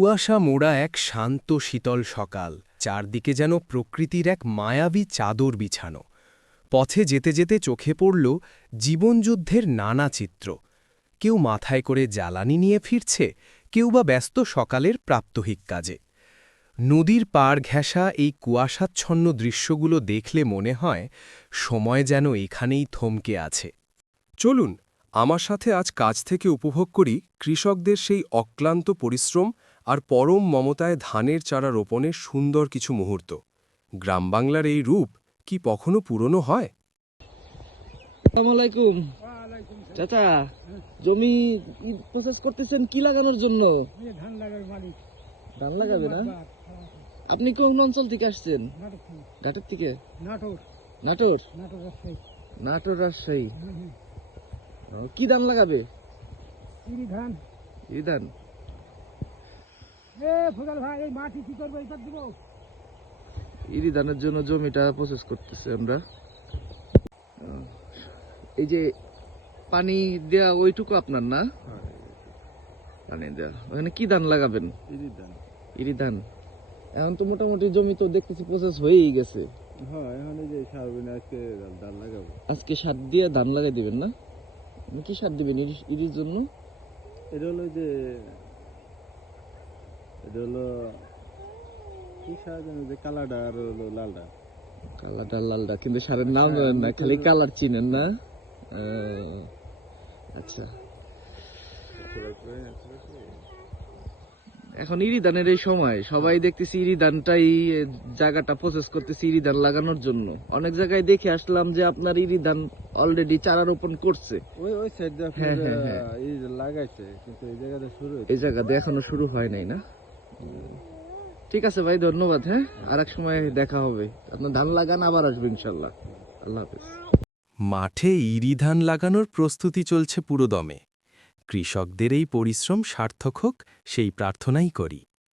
কুয়াশা মোড়া এক শান্ত শীতল সকাল, চারদিকে যেন প্রকৃতির এক মায়াবী চাদর বিছানো। পথে যেতে যেতে চোখে পড়ল জীবনযুদ্ধের নানা চিত্র। কেউ মাথায় করে জ্বালানি নিয়ে ফিরছে, কেউ বা ব্যস্ত সকালের প্রাত্যহিক কাজে। নদীর পাড় ঘেঁষা এই কুয়াশাচ্ছন্ন দৃশ্যগুলো দেখলে মনে হয় সময় যেন এখানেই থমকে আছে। চলুন আমার সাথে আজ কাজ থেকে উপভোগ করি কৃষকদের সেই অক্লান্ত পরিশ্রম আর পরম মমতায় ধানের চারা রোপণের সুন্দর কিছু মুহূর্ত। গ্রামবাংলার এই রূপ কি কখনো পুরনো হয়? আসসালামু আলাইকুম। চাচা, জমি প্রসেস করতেছেন কি লাগানোর জন্য? ধান লাগার মালিক। ধান লাগাবে না? আপনি কোন অঞ্চল থেকে আসছেন? ঘাটের থেকে? নাটোর। নাটোর? নাটোর রাজশাহী। নাটোর রাজশাহী। কি ধান লাগাবে? ইরি ধান। এই ধান? ফজল ভাই, এই মাটি কি করবো? এটা দিব। ইরি ধানের জন্য জমিটা প্রসেস করতেছে আমরা। এই যে পানি দেয়া ওইটুকু আপনার না? পানি দেয়া। ওখানে কি ধান লাগাবেন? ইরি ধান। ইরি ধান। এখন তো মোটামুটি জমি তো দেখতেছি প্রসেস হয়েই গেছে। হ্যাঁ, এখন এই যে সারবেন আজকে ধান লাগাবো। আজকে সার দিয়ে ধান লাগাই দিবেন না? কি সার দিবেন ইরির জন্য? এটা হলো যে এটা হলো কি সার জানো, যে কালারটা আর হলো লালটা। কালারটা লালটা, কিন্তু সারের নাম জানেন না, খালি কালার চিনেন না? আচ্ছা, এখন ইরি ধানের এই সময় সবাই দেখতেছি ইরি ধানটাই জায়গাটা প্রসেস করতেছি ইরি ধান লাগানোর জন্য। অনেক জায়গায় দেখে আসলাম যে আপনার ইরি ধান অলরেডি চারা রোপণ করছে। ওই সাইড দিয়ে হ্যাঁ, হ্যাঁ, হ্যাঁ। এই যে লাগাইছে, কিন্তু এই জায়গাটা শুরু হয়েছে। এই জায়গাতে এখনো শুরু হয় নাই না? ঠিক আছে ভাই, ধন্যবাদ। হ্যাঁ, আর এক সময় দেখা হবে। আপনার ধান লাগান, আবার আসবে ইনশাল্লাহ। আল্লাহ হাফেজ। মাঠে ইরি ধান লাগানোর প্রস্তুতি চলছে পুরোদমে। কৃষকদের এই পরিশ্রম সার্থক হোক সেই প্রার্থনাই করি।